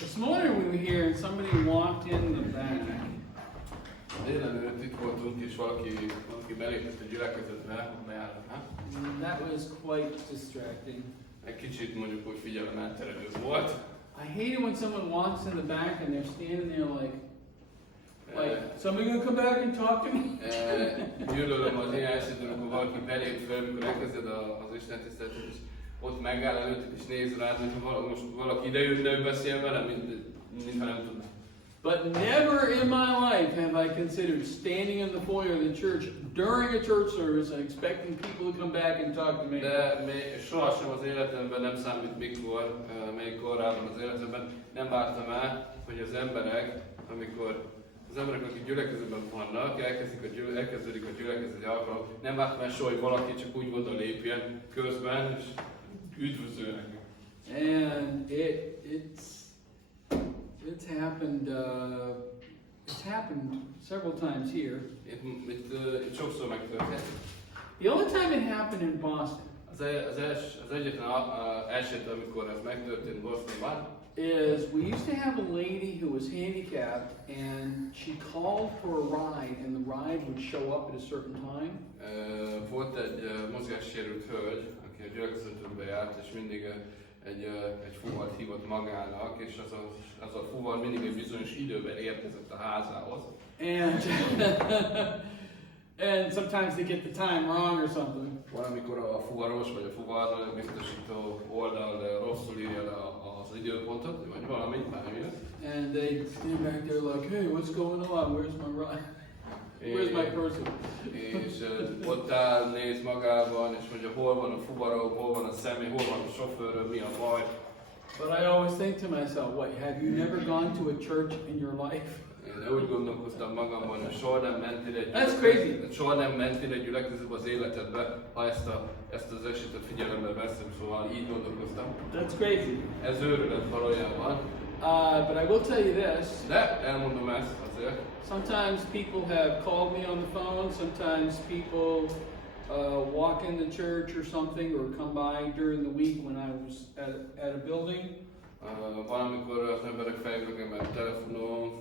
This morning we were here and somebody walked in the back. Délelőtt itt voltunk, és valaki belépett a gyülekezetbe, That was quite distracting. egy kicsit mondjuk úgy figyelemelterelő volt. I hate it when someone walks in the back and they're standing there like somebody gonna come back and talk to me? Gyűlölöm az ilyen esetben, amikor valaki belép fel, amikor elkezded az Isten tiszteletet, és ott megáll előtt, és néz rád, hogy most valaki ide jönne, ő beszél velem, mintha nem tudna. But never in my life have I considered standing in the foyer of the church during a church service and expecting people to come back and talk to me. De sohasem az életemben, nem számít mikor, melyik korában az életemben, nem vártam el, hogy az emberek, akik gyülekezetben vannak, elkezdődik a gyülekezeti alkalom, nem vártam el soha, hogy valaki csak úgy oda lépjen közben, és üdvözölnek. And it's happened several times here. Itt sokszor megtörtént. The only time it happened in Boston Az egyetlen eset, amikor ez megtörtént Bostonban, is we used to have a lady who was handicapped and she called for a ride and the ride would show up at a certain time. Volt egy mozgássérült hölgy, aki a gyülekezetünkbe járt, és mindig egy fuvart hívott magának, és az a fuvar mindig egy bizonyos időben érkezett a házához. And sometimes they get the time wrong or something. Valamikor a fuvaros vagy a fuvar biztosító oldal rosszul írja le az időpontot, vagy bármi. And they stand back there like, hey, what's going on? Where's my ride? Where's my person? És ott áll, néz magában, és mondja, hol van a fuvaró, hol van a személy, hol van a sofőröm, mi a baj. But I always think to myself, wait, have you never gone to a church in your life? Én úgy gondolkoztam magamban, hogy soha nem mentél egy gyülekezetbe az életedbe, ha ezt az esetet figyelembe veszem, szóval így gondolkoztam. That's crazy. Ez őrület valójában. But I will tell you this. De elmondom ezt azért. Sometimes people have called me on the phone, sometimes people walk in the church or something, or come by during the week when I was at a building. Valamikor az emberek felhívnak engem telefonon,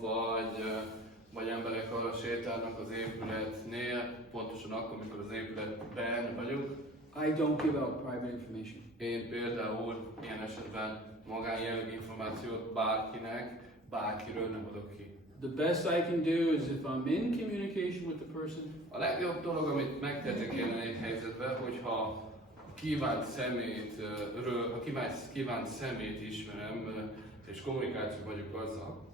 vagy emberek arra sétálnak az épületnél, pontosan akkor, amikor az épületben vagyunk. I don't give out private information. Én például ilyen esetben magánjellegű információt bárkiről nem adok ki. The best I can do is if I'm in communication with the person. A legjobb dolog, amit megtehetek ilyen egy helyzetben, hogyha kívánt szemét ismerem, és kommunikáció vagyok azzal.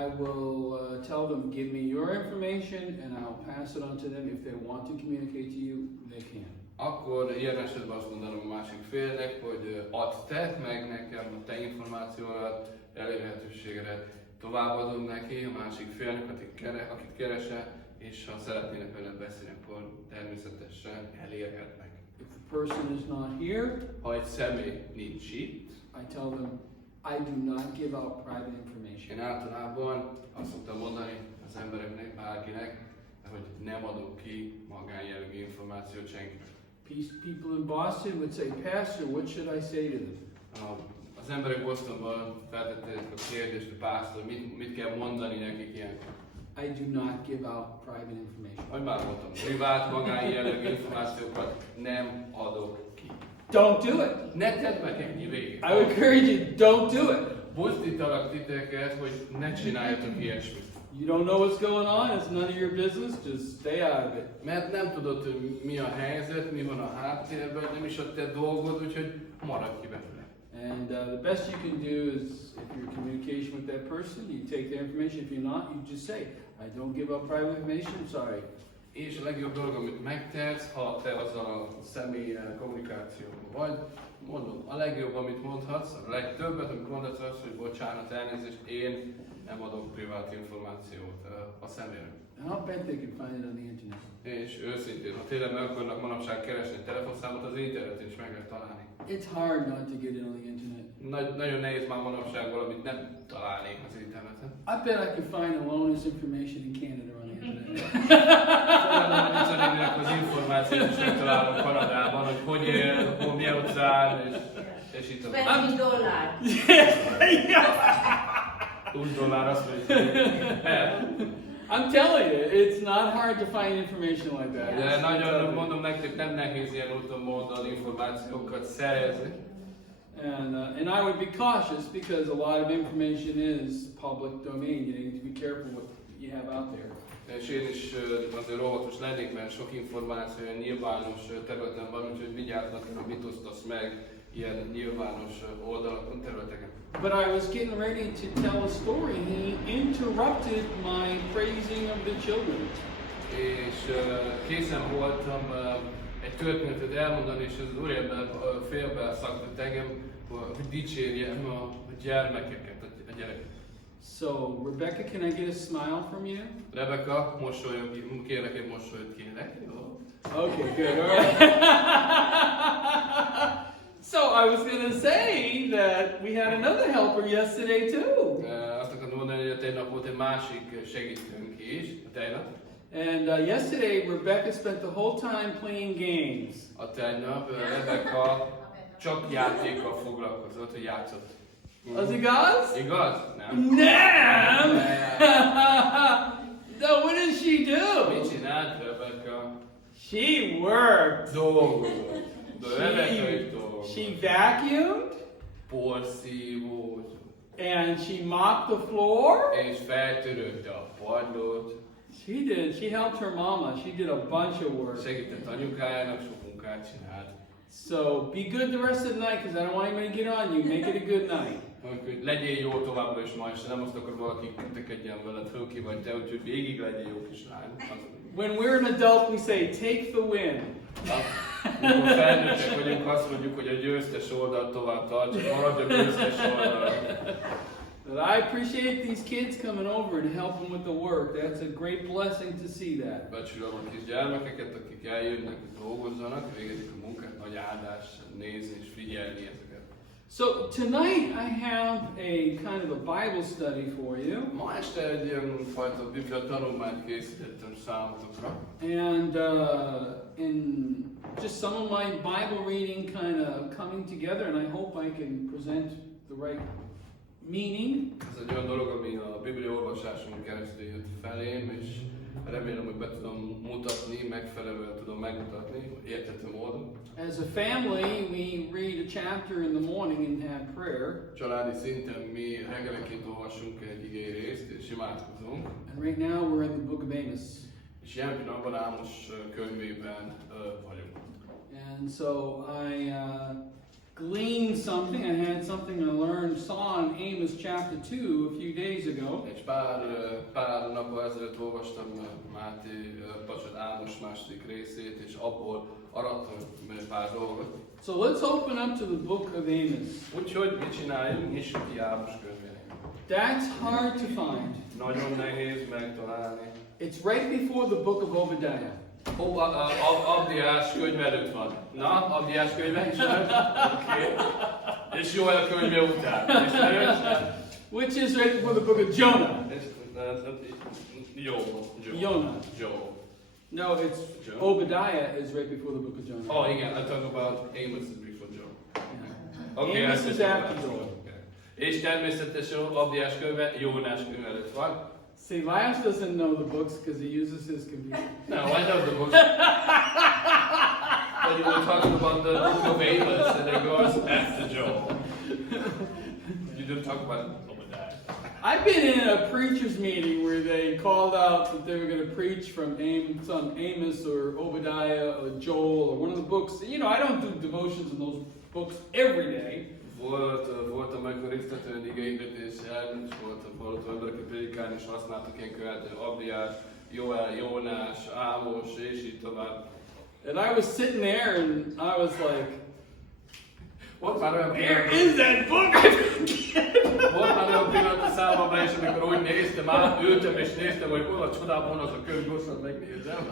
I will tell them, give me your information, and I'll pass it on to them. If they want to communicate to you, they can. Akkor ilyen esetben azt mondanom a másik félnek, hogy add te meg nekem a te információdat, elérhetőségedet, továbbadom neki, a másik félnek, akit keresel, és ha szeretnének veled beszélni, akkor természetesen elérhetnek. If the person is not here, ha egy személy nincs itt, I tell them, I do not give out private information. Én általában azt szoktam mondani az embereknek, bárkinek, hogy nem adok ki magánjellegű információt senkinek. People in Boston would say, Pastor, what should I say to them? Az emberek Bostonban feltették a kérdést, hogy pásztor, mit kell mondani nekik ilyen? I do not give out private information. Ahogy már mondtam, privát magánjellegű információkat nem adok ki. Don't do it. Ne tedd meg ennyi végig. I would encourage you, don't do it. Buzdítalak titeket, hogy ne csináljatok ilyesmit. You don't know what's going on, it's none of your business, just stay out of it. Mert nem tudod, hogy mi a helyzet, mi van a háttérben, nem is a te dolgod, úgyhogy maradj ki belőle. And the best you can do is, if you're in communication with that person, you take their information. If you're not, you just say, I don't give out private information, I'm sorry. És a legjobb dolog, amit megtehetsz, ha te azzal a személlyel kommunikációban vagy, mondom, a legjobb, amit mondhatsz, a legtöbbet, amit mondhatsz az, hogy bocsánat, elnézést, én nem adok privát információt a személyre. And I'll bet they can find it on the internet. És őszintén, ha tényleg meg akarnak manapság keresni egy telefonszámot, az interneten is meg lehet találni. It's hard not to get it on the internet. Nagyon nehéz már manapság valamit nem találni az interneten. I bet I could find a loaner's information in Canada on the internet. Az információt is megtalálom Kanadában, hogy él, hol milyen utcán, és És itt a $20. $20 azt mondja. I'm telling you, it's not hard to find information like that. De nagyon mondom nektek, nem nehéz ilyen úton módon információkat szerezni. And I would be cautious because a lot of information is public domain. You need to be careful what you have out there. És én is azért óvatos lennék, mert sok információ ilyen nyilvános területen van, úgyhogy vigyázzanak, hogy mit osztasz meg ilyen nyilvános oldalakon, területeken. But I was getting ready to tell a story. He interrupted my praising of the children. És készen voltam egy történetet elmondani, és az úriember félbe szaktott engem, hogy dicsérjem a gyermekeket, a gyerekeket. So, Rebecca, can I get a smile from you? Rebecca, mosolyog, kérlek, egy mosolyt kérek. Okay, good. All right. So I was going to say that we had another helper yesterday too. Azt akarom mondani, hogy a tegnap volt egy másik segítőnk is, a tegnap. And yesterday Rebecca spent the whole time playing games. A tegnap Rebecca csak játékkal foglalkozott, hogy játszott. Az igaz? Igaz? Nem. Nem! No, what did she do? Mit csinált Rebecca? She worked. Dolgozott. De Rebecca is dolgozott. She vacuumed. Porszívót. And she mopped the floor. És feltörötte a padlót. She did. She helped her mama. She did a bunch of work. Segített anyukájának, sok munkát csinált. So be good the rest of the night because I don't want anybody to get on you. Make it a good night. Úgyhogy legyél jó továbbra is ma, és nem azt akar valaki kötekedjen veled, fölki vagy te, úgyhogy végig legyél jó kislány. When we're an adult, we say, take the win. Amikor felnőttek vagyunk, azt mondjuk, hogy a győztes oldalt tovább tartsuk, maradj a győztes oldal. But I appreciate these kids coming over and helping with the work. That's a great blessing to see that. Becsülöm a kis gyermekeket, akik eljönnek, hogy dolgozzanak, végezik a munkát, nagy áldás nézni és figyelni ezeket. So tonight I have a kind of a Bible study for you. Ma este egy ilyen fajta biblia tanulmányt készítettem számotokra. And in just some of my Bible reading kind of coming together, and I hope I can present the right meaning. Ez egy olyan dolog, ami a Biblia olvasáson keresztül jött felém, és remélem, hogy be tudom mutatni, megfelelően tudom megmutatni, érthető módon. As a family, we read a chapter in the morning and have prayer. Családi szinten mi reggelenként olvasunk egy igei részt, és imádkozunk. And right now we're in the book of Amos. És jelen pillanatban Ámos könyvében vagyunk. And so I gleaned something. I had something I saw in Amos chapter 2 a few days ago. És pár nappal ezelőtt olvastam Máté, Ámos második részét, és abból arattam pár dolgot. So let's open up to the book of Amos. Úgyhogy mit csináljunk? Nyissuk ki Ámos könyvének. That's hard to find. Nagyon nehéz megtalálni. It's right before the book of Obadiah. Abdiás könyv előtt van. Na, Abdiás könyve ismerős? Oké. És Jóel könyve után. Ismerős? Which is right before the book of Jonah. Jonah. No, it's Jonah. Obadiah is right before the book of Jonah. Oh, igen, I talk about Amos is before Jonah. Okay, Amos is after Jonah. És természetesen Abdiás könyve Jónás könyve előtt van. See, Lance doesn't know the books because he uses his computer. No, I know the books. But you were talking about the book of Amos and it goes after Joel. You didn't talk about Obadiah. I've been in a preacher's meeting where they called out that they were going to preach from some Amos or Obadiah or Joel or one of the books. You know, I don't do devotions in those books every day. Voltam amikor részletlen igénybetéssel, és voltam embereket prédikálni, és használtak ilyen követő Abdiás, Joel, Jónás, Ámos, és így tovább. And I was sitting there and I was like, Volt már olyan where is that book? Volt már olyan pillanat a számomra, és amikor úgy néztem, ültem és néztem, hogy hol a csodában az a könyv, gyorsan megnézem.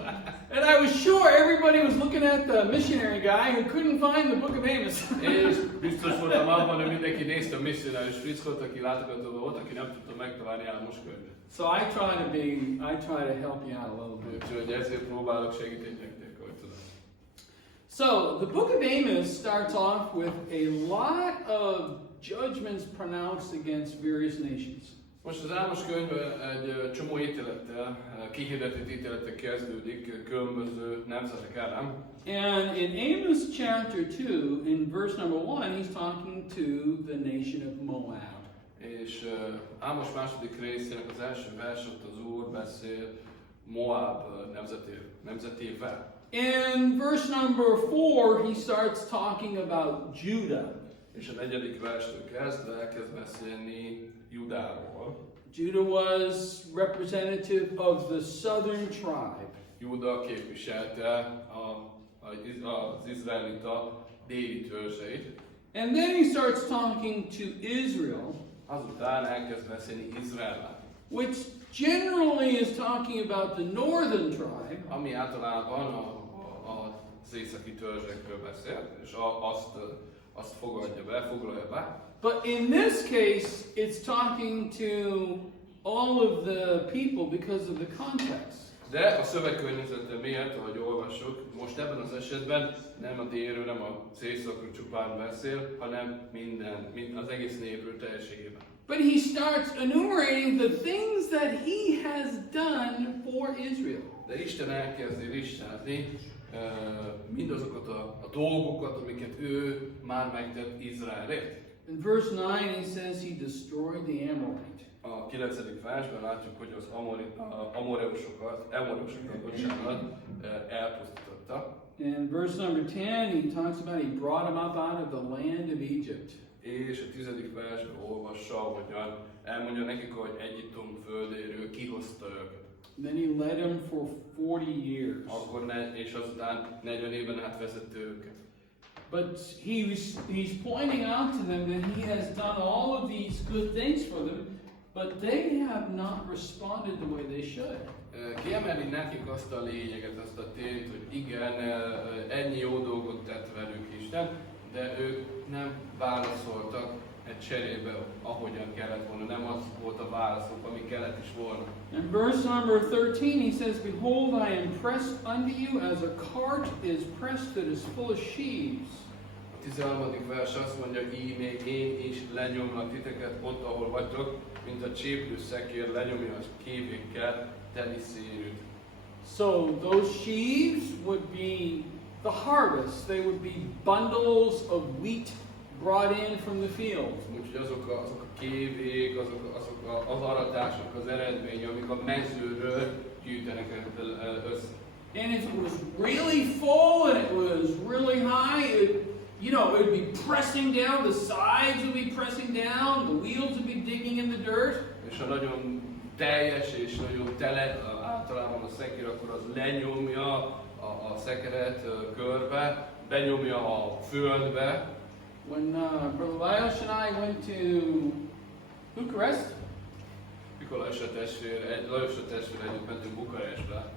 And I was sure everybody was looking at the missionary guy who couldn't find the book of Amos. És biztos voltam abban, hogy mindenki nézte a misszionárius fickót, aki látogatóban volt, aki nem tudta megtalálni Ámos könyvet. So I try to help you out a little bit. Úgyhogy ezért próbálok segíteni nektek, hogy tudom. So, the book of Amos starts off with a lot of judgments pronounced against various nations. Most az Ámos könyv egy csomó ítélettel, kihirdetett ítélettel kezdődik különböző nemzetek ellen. And in Amos chapter 2, in verse number 1, he's talking to the nation of Moab. És Ámos második részének az első vers, ott az Úr beszél Moab nemzetével. In verse number 4, he starts talking about Judah. És a negyedik verstől kezdve elkezd beszélni Judáról. Judah was representative of the southern tribe. Júda képviselte az izraelita déli törzseit. And then he starts talking to Israel, Azután elkezd beszélni Izraellel, which generally is talking about the northern tribe. ami általában az északi törzsekről beszél, és azt foglalja be. But in this case, it's talking to all of the people because of the context. De a szövegkörnyezete miatt, ahogy olvassuk, most ebben az esetben nem a délről, nem az északról csupán beszél, hanem az egész népről teljességében. But he starts enumerating the things that he has done for Israel. De Isten elkezdi listázni mindazokat a dolgokat, amiket ő már megtett Izraelért. In verse 9 he says he destroyed the Amorite. A 9. versben látjuk, hogy az amoreusokat elpusztította. In verse number 10 he talks about he brought them up out of the land of Egypt. És a 10. versben olvassa, hogyan elmondja nekik, hogy Egyiptom földéről kihozta őket. Then he led them for 40 years. És azután 40 éven át vezette őket. But he's pointing out to them that he has done all of these good things for them, but they have not responded the way they should. Kiemeli nekik azt a lényeget, azt a tényt, hogy igen, ennyi jó dolgot tett velük Isten, de ők nem válaszoltak egy cserébe, ahogyan kellett volna, nem az volt a válaszok, ami kellett is volna. In verse number 13 he says, "Behold, I am pressed unto you as a cart is pressed that is full of sheaves." A 13. vers azt mondja, így én is lenyomlak titeket ott, ahol vagytok, mint a cséplőszekér lenyomja a kévékkel teli szérűt. So those sheaves would be the harvest. They would be bundles of wheat brought in from the field. Úgyhogy azok a kévék, az aratások az eredmény, amik a mezőről gyűjtenek össze. And if it was really full and it was really high, it would be pressing down, the sides would be pressing down, the wheels would be digging in the dirt. És ha nagyon teljes és nagyon tele általában a szekér, akkor az lenyomja a szekeret körbe, benyomja a földbe. When Brother Lajos and I went to Bucharest, Lajos a testvér együtt mentünk Bukarestbe.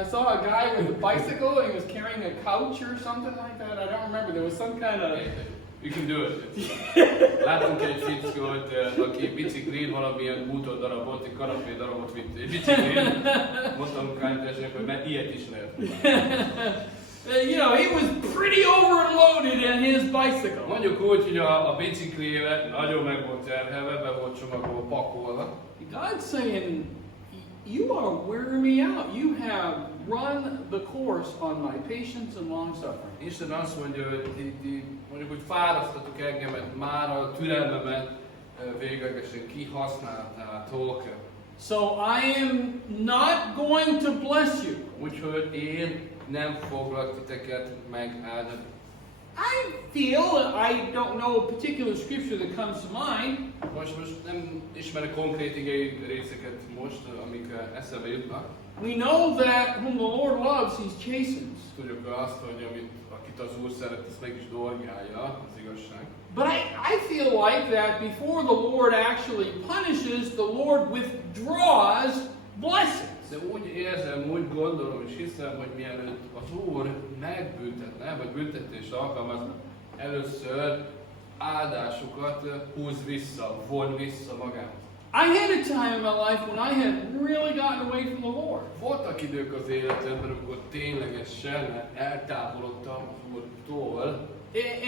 I saw a guy with a bicycle and he was carrying a couch or something like that. I don't remember. There was some kind of... You can do it. Láttunk egy fickót, aki biciklin valamilyen bútordarabot, egy kanapé darabot vitt egy biciklin. Mondtam kánytesnek, hogy mert ilyet is lehet. He was pretty overloaded in his bicycle. Mondjuk úgy, hogy a biciklével nagyon meg volt terhelve, be volt csomagolva, pakolva. God's saying, you are wearing me out. You have run the course on my patience and long suffering. Isten azt mondja, hogy mondjuk, hogy fárasztatok engemet, már a türelmemet véglegesen kihasználtátok. So I am not going to bless you. Úgyhogy én nem foglak titeket megáldani. I feel, I don't know a particular scripture that comes to mind. Most nem ismerek konkrét igei részeket most, amik eszembe jutnak. We know that whom the Lord loves, He chastens. Tudjuk azt, hogy akit az Úr szeret, ezt meg is dorgálja, az igazság. But I feel like that before the Lord actually punishes, the Lord withdraws blessings. De úgy érzem, úgy gondolom és hiszem, hogy mielőtt az Úr megbüntetne, vagy büntetést alkalmazna, először áldásukat húz vissza, von vissza magához. I had a time in my life when I had really gotten away from the Lord. Voltak idők az életemben, amikor ténylegesen eltávolodtam az Úrtól,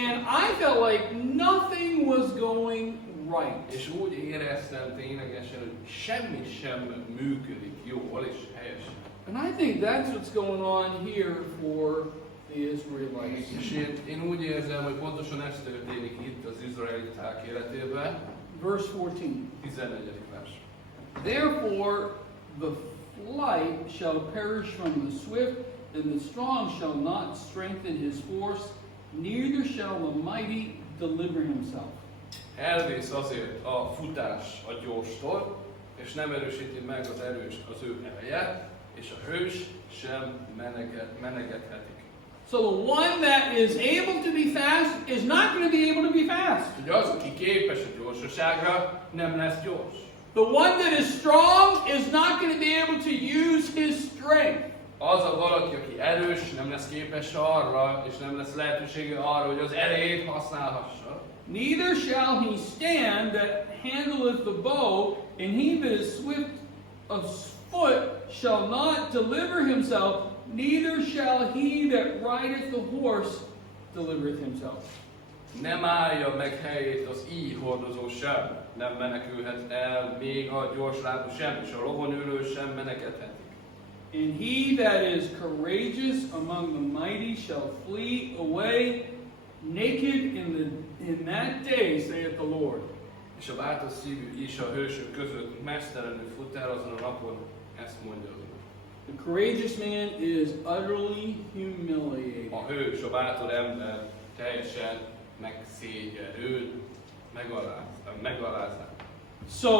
And I felt like nothing was going right. és úgy éreztem ténylegesen, hogy semmi sem működik jól és helyesen. And I think that's what's going on here for the Israelites. És én úgy érzem, hogy pontosan ez történik itt az izraeliták életében. Verse 14. 14. vers. Therefore the flight shall perish from the swift, and the strong shall not strengthen his force, neither shall the mighty deliver himself. Elvész azért a futás a gyorstól, és nem erősíti meg az erős az ő ereje, és a hős sem meneketheti. So the one that is able to be fast is not going to be able to be fast. Ugye az, aki képes a gyorsaságra, nem lesz gyors. The one that is strong is not going to be able to use his strength. Az a valaki, aki erős, nem lesz képes arra, és nem lesz lehetősége arra, hogy az erejét használhassa. Neither shall he stand that handleth the bow, and he that is swift of foot shall not deliver himself, neither shall he that rideth the horse deliver himself. Nem állja meg helyét az íjhordozó sem, nem menekülhet el, még a gyorslábú sem, és a lovon ülő sem menekedhetik. And he that is courageous among the mighty shall flee away naked in that day, saith the Lord. És a bátor szívű is a hősök között mesztelenül fut el azon a napon, ezt mondja az Úr. The courageous man is utterly humiliated. A hős, a bátor ember teljesen megszégyenül, megaláznak. So,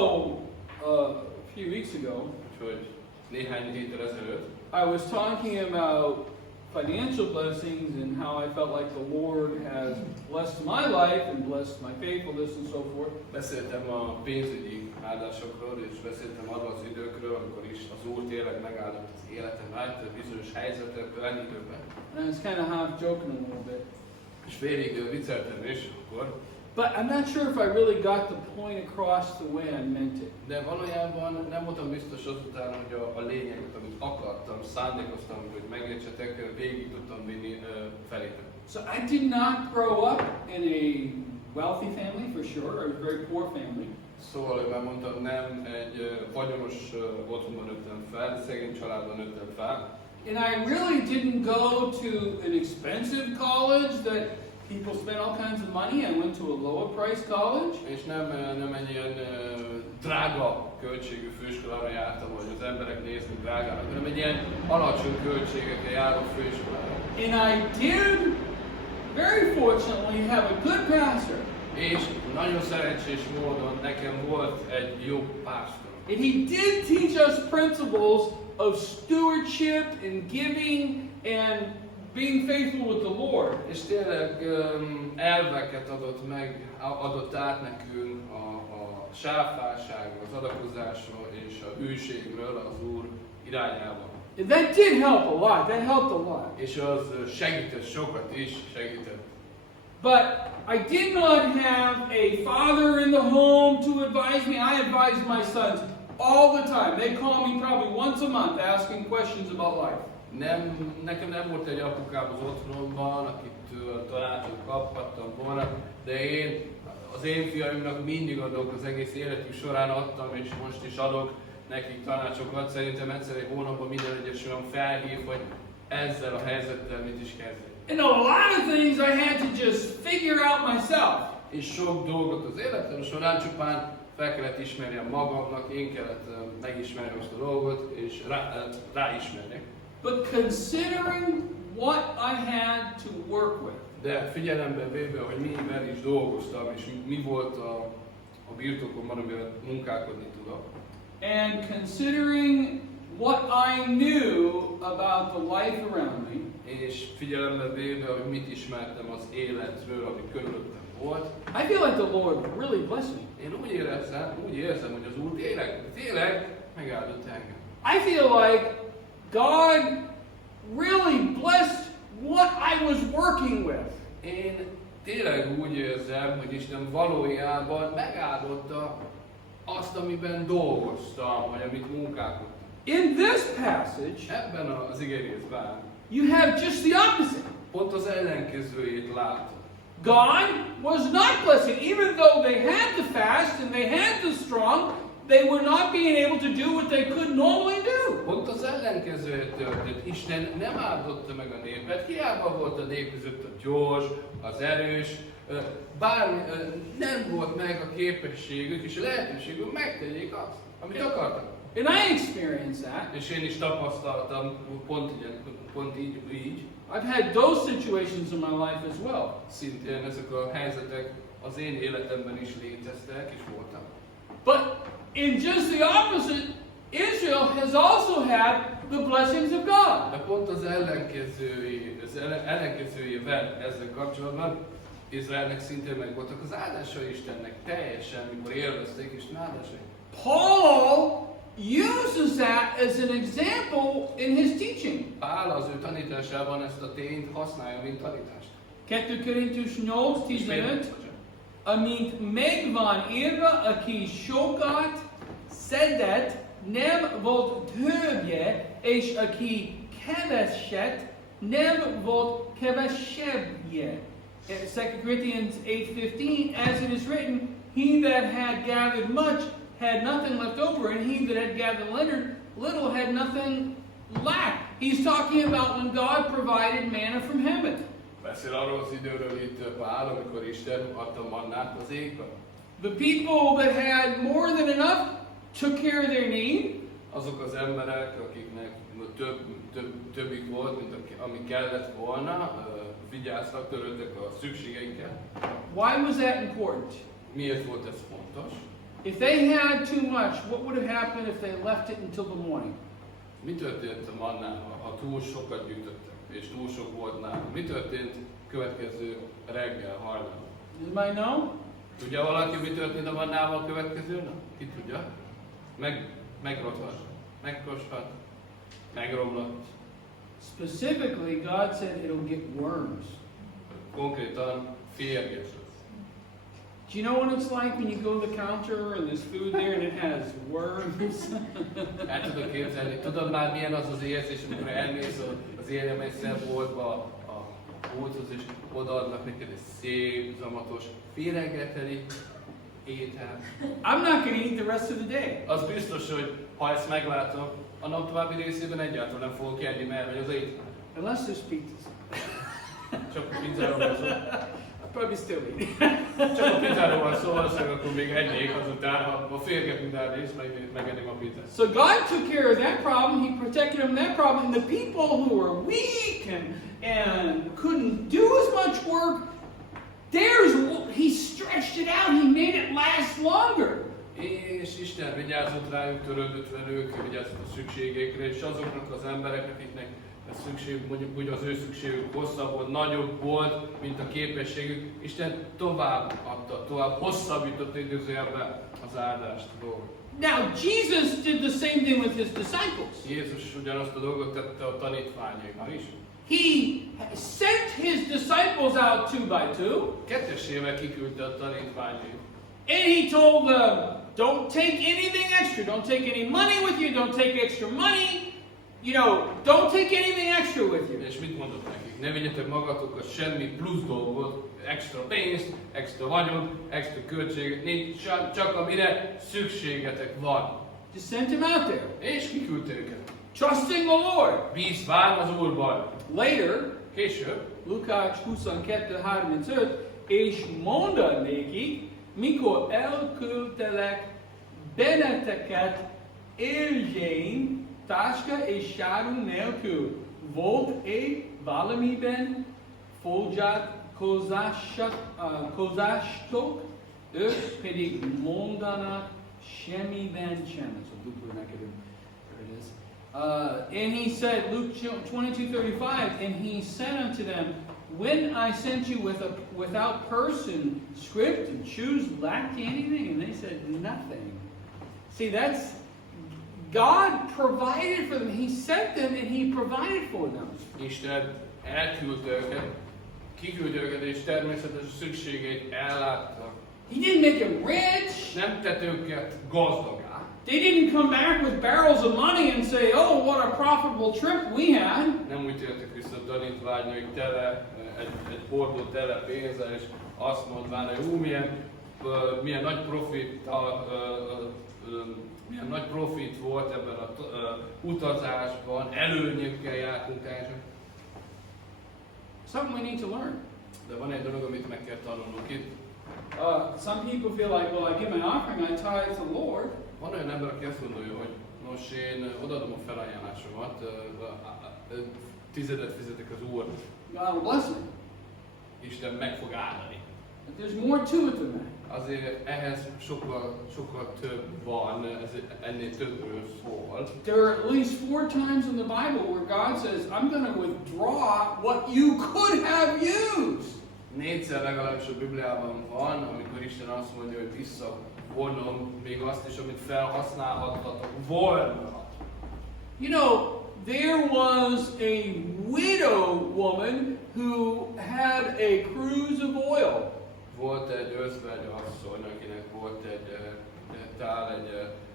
a few weeks ago, Úgyhogy néhány héttel ezelőtt I was talking about financial blessings and how I felt like the Lord has blessed my life and blessed my faithfulness and so forth. beszéltem a pénzügyi áldásokról, és beszéltem arról az időkről, amikor is az Úr tényleg megáldott az életemet, bizonyos helyzetekben, időben. And I was kind of half joking a little bit. És félig vicceltem is akkor, But I'm not sure if I really got the point across the way I meant it. de valójában nem voltam biztos azután, hogy a lényeget, amit akartam, szándékoztam, hogy megértsetek, végig tudtam vinni felétek. So I did not grow up in a wealthy family for sure, or a very poor family. Szóval, hogy már mondtam, nem egy vagyonos otthonban nőttem fel, szegény családban nőttem fel. And I really didn't go to an expensive college that people spend all kinds of money. I went to a lower price college. És nem egy ilyen drága költségű főiskolára jártam, hogy az emberek néznek drágának, hanem egy ilyen alacsony költségekkel járó főiskolára. And I did, very fortunately, have a good pastor. És nagyon szerencsés módon nekem volt egy jó pásztor. And he did teach us principles of stewardship and giving and being faithful with the Lord. És tényleg elveket adott át nekünk a sáfárságról, az adakozásról és a hűségről az Úr irányába. And that did help a lot. That helped a lot. És az segített, sokat is segített. But I did not have a father in the home to advise me. I advised my sons all the time. They call me probably once a month asking questions about life. Nekem nem volt egy apukám az otthonomban, akitől tanácsot kaphattam volna, de az én fiaimnak mindig adok, az egész életük során adtam, és most is adok nekik tanácsokat. Szerintem egyszer egy hónapban minden egyes olyan felhív, hogy ezzel a helyzettel mit is kezdeni. And a lot of things I had to just figure out myself. És sok dolgot az életem során csupán fel kellett ismerjem magamnak, én kellett megismerjem azt a dolgot, és ráismerni. But considering what I had to work with, De figyelembe véve, hogy mivel is dolgoztam, és mi volt a birtokomban, amivel munkálkodni tudok. and considering what I knew about the life around me, És figyelembe véve, hogy mit ismertem az életről, ami körülöttem volt. I feel like the Lord really blessed me. Én úgy érzem, hogy az Úr tényleg megáldott engem. I feel like God really blessed what I was working with. Én tényleg úgy érzem, hogy Isten valójában megáldotta azt, amiben dolgoztam, vagy amit munkálkodtam. In this passage, Ebben az igérészben you have just the opposite. pont az ellenkezőjét látom. God was not blessing. Even though they had to fast and they had to strong, they were not being able to do what they could normally do. Pont az ellenkezője történt. Isten nem áldotta meg a népet, hiába volt a nép között a gyors, az erős, bármi, nem volt meg a képességük és a lehetőségük megtegyék azt, amit akartak. And I experienced that. És én is tapasztaltam pont így. I've had those situations in my life as well. Szintén ezek a helyzetek az én életemben is léteztek és voltak. But in just the opposite, Israel has also had the blessings of God. De pont az ellenkezőjével ezzel kapcsolatban Izraelnek szintén megvoltak az áldásai Istennek teljesen, mikor élvezték Isten áldásai. Paul uses that as an example in his teaching. Pál az ő tanításában ezt a tényt használja, mint tanítást. 2 Coríntius 8:15, amint megvan írva, aki sokat szedett, nem volt többje, és aki keveset, nem volt kevesebbje. 2 Corinthians 8:15, as it is written, he that had gathered much had nothing left over, and he that had gathered little had nothing lacked. He's talking about when God provided manna from heaven. Beszél arról az időről itt Pál, amikor Isten adta mannát az égből. The people that had more than enough took care of their need. Azok az emberek, akiknek többik volt, mint ami kellett volna, vigyáztak, törődtek a szükségeikkel. Why was that important? Miért volt ez fontos? If they had too much, what would have happened if they left it until the morning? Mi történt a mannával, ha túl sokat gyűjtöttek, és túl sok volt náluk? Mi történt következő reggel, hajnal? Does anybody know? Tudja valaki, mi történt a mannával következő nap? Ki tudja? Megrothat, megkoshat, megromlott. Specifically, God said it'll get worms. Konkrétan férges lesz. Do you know what it's like when you go to the counter and there's food there and it has worms? El tudod képzelni, tudod már milyen az az érzés, amikor elmész az élelmiszerboltba a bolthoz, és odaadnak neked egy szép, zamatos, féregeteli ételt. I'm not going to eat the rest of the day. Az biztos, hogy ha ezt meglátom, a nap további részében egyáltalán nem fogok enni, mert megy az étel. Unless there's pizzas. Csak a pizzáról van szó. I'll probably still eat. Csak a pizzáról van szó, valószínűleg akkor még ennék azután, ha férget minden részt, megenném a pizzát. So God took care of that problem. He protected them from that problem. And the people who were weak and couldn't do as much work, he stretched it out. He made it last longer. És Isten vigyázott rájuk, törődött velük, vigyázott a szükségekre, és azoknak az embereknek, akiknek szükség, mondjuk úgy az ő szükségük hosszabb volt, nagyobb volt, mint a képességük, Isten tovább adta, tovább hosszabbított időzőjelben az áldást a dolgot. Now, Jesus did the same thing with his disciples. Jézus ugyanazt a dolgot tette a tanítványainál is. He sent his disciples out 2 by 2. Kettesével kiküldte a tanítványait. And he told them, don't take anything extra. Don't take any money with you. Don't take extra money. You know, don't take anything extra with you. És mit mondott nekik? Ne vigyetek magatokkal semmi plusz dolgot, extra pénzt, extra vagyon, extra költséget, nincs, csak amire szükségetek van. Just sent him out there. És kiküldte őket. Trusting the Lord. Bízván az Úrban. Later, Később, Lukács 22:35, és mondta nékik, mikor elküldtelek benneteket éljen, táska és sáru nélkül, volt-e valamiben foglalkozástok, ők pedig mondanak semmiben sem. Ez a dupla neked. There it is. And he said, Luke 22:35, and he said unto them, when I sent you without person, script, and shoes, lacked anything? And they said, nothing. See, that's, God provided for them. He sent them and he provided for them. Isten elküldte őket, kiküldte őket, és természetes szükségeit ellátta. He didn't make them rich. nem tett őket gazdagá. They didn't come back with barrels of money and say, oh, what a profitable trip we had. Nem úgy tértek vissza tanítványaik tele, egy hordó tele pénzzel, és azt mondván, hogy milyen nagy profit volt ebben a utazásban, előnyökkel jártunk teljesen. Something we need to learn. De van egy dolog, amit meg kell tanulnunk itt. Some people feel like, well, I give my offering, I tithe to the Lord. Van olyan ember, aki azt gondolja, hogy nos, én odaadom a felajánlásomat, tizedet fizetek az Úr, God will bless me. Isten meg fog áldani. But there's more to it than that. Azért ehhez sokkal több van, ez ennél többről szól. There are at least 4 times in the Bible where God says, I'm going to withdraw what you could have used. 4-szer legalábbis a Bibliában van, amikor Isten azt mondja, hogy visszavonom még azt is, amit felhasználhattatok volna. You know, there was a widow woman who had a cruse of oil. Volt egy özvegy asszony, akinek volt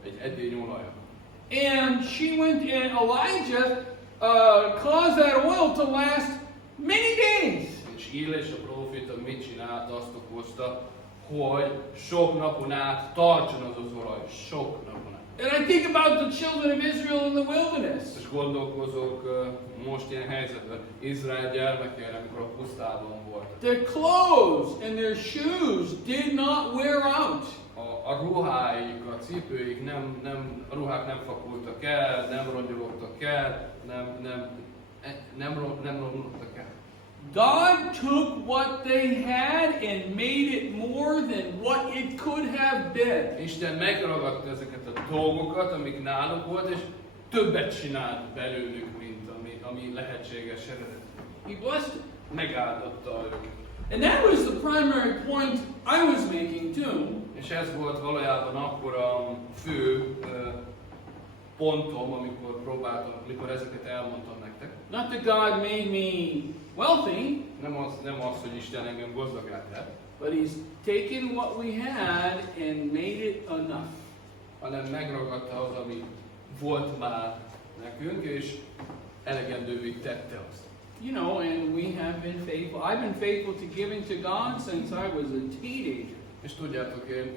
egy edény olaja. And she went and Elijah caused that oil to last many days. És Éles a próféta mit csinált, azt okozta, hogy sok napon át tartson az olaj. Sok napon át. And I think about the children of Israel in the wilderness. És gondolkozok most ilyen helyzetben, Izrael gyermekére, amikor a pusztában voltak. Their clothes and their shoes did not wear out. A ruháik, a cipőik, a ruhák nem fakultak el, nem rongyolódtak el, nem romlottak el. God took what they had and made it more than what it could have been. Isten megragadta ezeket a dolgokat, amik náluk volt, és többet csinált belőlük, mint ami lehetséges eredet. He blessed it. Megáldotta őket. And that was the primary point I was making too. És ez volt valójában akkor a fő pontom, amikor ezeket elmondtam nektek. Not that God made me wealthy, Nem az, hogy Isten engem gazdagá tett, but He's taken what we had and made it enough. hanem megragadta az, ami volt már nekünk, és elegendővé tette azt. You know, and we have been faithful. I've been faithful to giving to God since I was a teenager. És tudjátok, én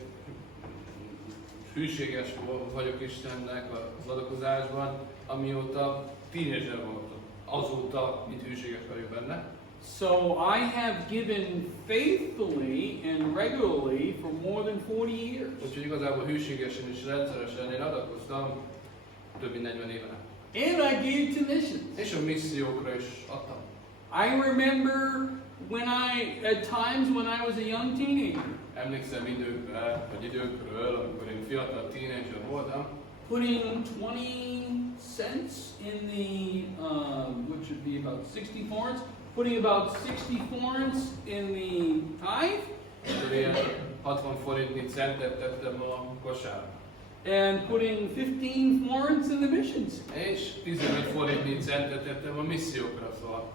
hűséges vagyok Istennek az adakozásban, amióta tínézser voltam. Azóta, mint hűséges vagyok benne. So I have given faithfully and regularly for more than 40 years. Úgyhogy igazából hűségesen és rendszeresen én adakoztam több mint 40 éven. And I gave to missions. És a missziókra is adtam. I remember at times when I was a young teenager, Emlékszem időkről, amikor én fiatal tínézser voltam, putting 20 cents in the, which would be about 60 florins, putting about 60 florins in the tithe. akkor ilyen 60 forintnyi centet tettem a kosárba. And putting 15 florins in the missions. És 15 forintnyi centet tettem a missziókra, szóval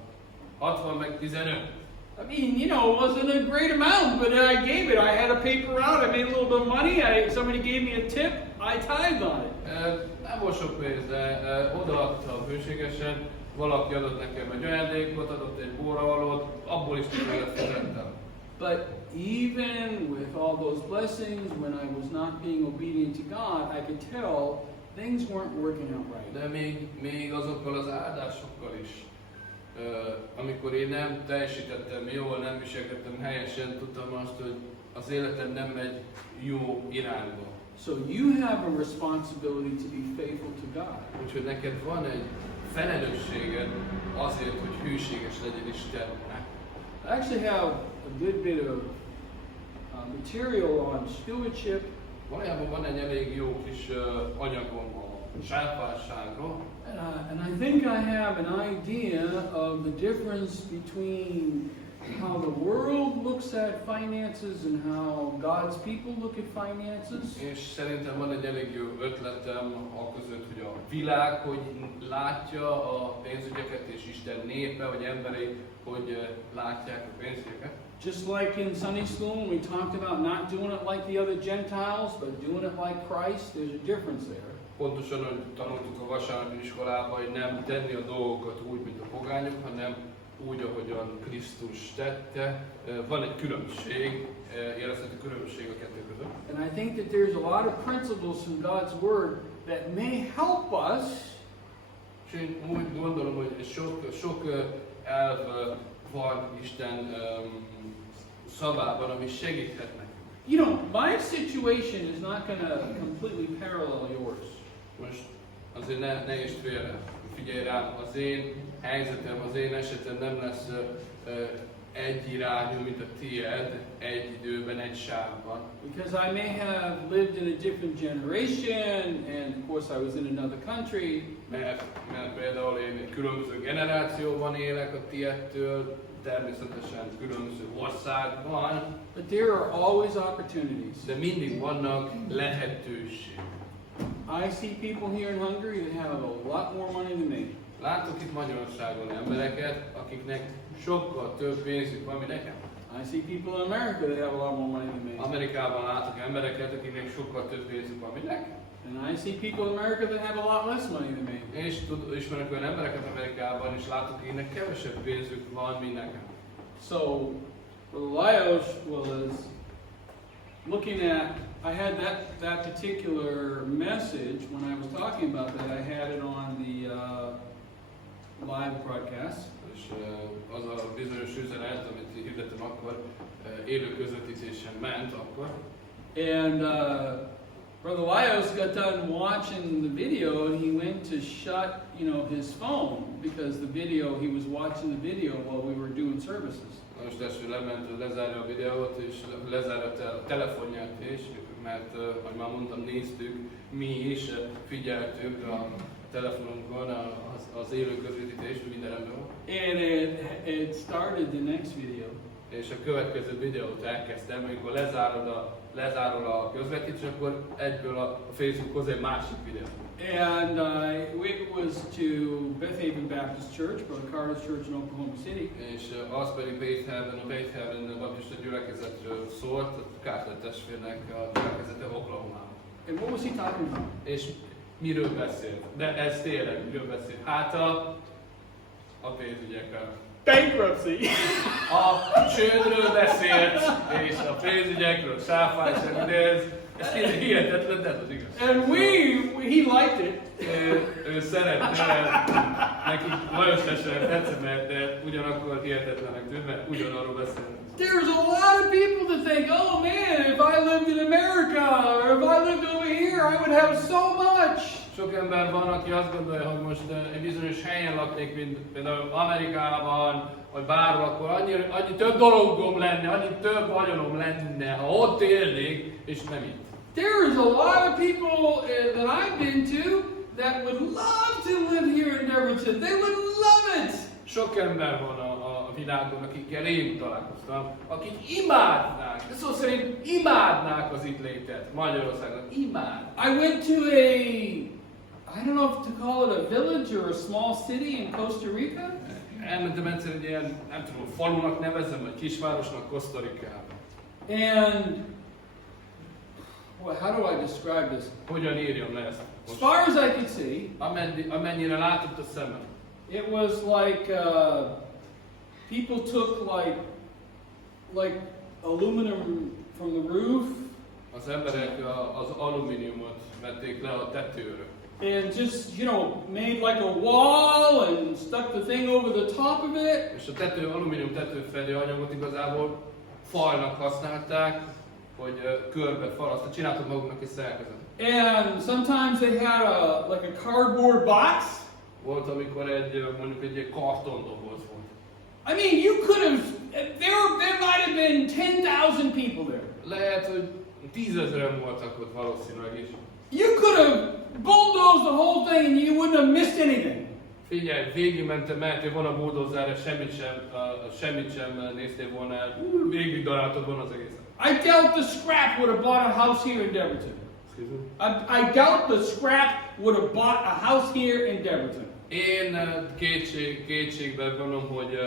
60 meg 15. I mean, you know, it wasn't a great amount, but I gave it. I had a paper route. I made a little bit of money. Somebody gave me a tip. I tithed on it. Nem volt sok pénz, de odaadtam hűségesen. Valaki adott nekem egy ajándékot, adott egy bóravalót, abból is többet fizettem. But even with all those blessings, when I was not being obedient to God, I could tell things weren't working out right. De még azokkal az áldásokkal is, amikor én nem teljesítettem jól, nem viselkedtem helyesen, tudtam azt, hogy az életem nem megy jó irányba. So you have a responsibility to be faithful to God. Úgyhogy neked van egy felelősséged azért, hogy hűséges legyen Istennek. I actually have a good bit of material on stewardship. Valójában van egy elég jó kis anyagom a sáfárságról. And I think I have an idea of the difference between how the world looks at finances and how God's people look at finances. És szerintem van egy elég jó ötletem között, hogy a világ hogy látja a pénzügyeket, és Isten népe, vagy emberei, hogy látják a pénzügyeket. Just like in Sunday school when we talked about not doing it like the other Gentiles, but doing it like Christ, there's a difference there. Pontosan, hogy tanultuk a vasárnapi iskolában, hogy nem tenni a dolgokat úgy, mint a pogányok, hanem úgy, ahogyan Krisztus tette. Van egy különbség, érezhető különbség a kettő között. And I think that there's a lot of principles from God's Word that may help us. És én úgy gondolom, hogy sok elv van Isten szavában, ami segíthet nekünk. You know, my situation is not going to completely parallel yours. Most azért ne is figyelj rám, az én helyzetem, az én esetem nem lesz egyirányú, mint a tied, egy időben, egy sávban. Because I may have lived in a different generation, and of course I was in another country. Mert például én egy különböző generációban élek a tiedtől, természetesen különböző országban. But there are always opportunities. De mindig vannak lehetőségek. I see people here in Hungary that have a lot more money than me. Látok itt Magyarországon embereket, akiknek sokkal több pénzük van, mint nekem. I see people in America that have a lot more money than me. Amerikában látok embereket, akiknek sokkal több pénzük van, mint nekem. And I see people in America that have a lot less money than me. És ismerek olyan embereket Amerikában, és látok, akiknek kevesebb pénzük van, mint nekem. So, Lajos was looking at, I had that particular message when I was talking about that, I had it on the live broadcast. És az a bizonyos üzenet, amit hirdettem akkor, élő közvetítésen ment akkor. And Brother Lajos got done watching the video, and he went to shut, his phone because the video, he was watching the video while we were doing services. Most testvére lement lezárni a videót, és lezárta a telefonját is, mert, ahogy már mondtam, néztük, mi is figyeltük a telefonunkon az élő közvetítést, minden rendben van. And it started the next video. És a következő videót elkezdtem, amikor lezárul a közvetítés, akkor egyből a Facebookhoz egy másik videó. And it was to Beth Haven Baptist Church, Brother Carter's Church in Oklahoma City. És az pedig Beth Haven Baptista gyülekezetről szólt, a Carter testvérnek a gyülekezete Oklahomában. And what was he talking about? És miről beszélt? De ez tényleg miről beszélt? Hát a pénzügyekről. Bankruptcy. A csődről beszélt, és a pénzügyekről, sáfányság, de ez hihetetlen, de ez az igaz. And he liked it. Ő szerette, neki Lajos testvére tetszett, de ugyanakkor hihetetlenek tűnt, mert ugyanarról beszélt. There's a lot of people that think, oh man, if I lived in America, or if I lived over here, I would have so much. Sok ember van, aki azt gondolja, hogy most egy bizonyos helyen laknék, mint például Amerikában, vagy bárhol, akkor annyi több dologom lenne, annyi több vagyonom lenne, ha ott élnék, és nem itt. There's a lot of people that I've been to that would love to live here in Deverton. They would love it. Sok ember van a világon, akikkel én találkoztam, akik imádnák, de szó szerint imádnák az itt létet Magyarországon. Imád. I went to I don't know if to call it a village or a small city in Costa Rica. Elmentem egyszer egy ilyen, nem tudom, falunak nevezem, vagy kisvárosnak, Costa Ricaába. And how do I describe this? Hogyan írjam le ezt? As far as I could see, amennyire látott a szemem. it was like people took like aluminum from the roof. Az emberek az alumíniumot vették le a tetőről. And just, made like a wall and stuck the thing over the top of it. És a alumínium tetőfedő anyagot igazából falnak használták, hogy körbe falasztani. Csináltak maguknak egy szerkezetet. And sometimes they had like a cardboard box. Volt, amikor mondjuk egy kartondoboz volt. I mean, you could have, there might have been 10,000 people there. Lehet, hogy 10,000-en voltak ott valószínűleg is. You could have bulldozed the whole thing and you wouldn't have missed anything. Figyelj, mehettél volna a bulldozerre, semmit sem néztél volna el. Végig daráltad volna az egészet. I doubt the scrap would have bought a house here in Deverton. Excuse me? I doubt the scrap would have bought a house here in Deverton. Én kétségben vonom, hogy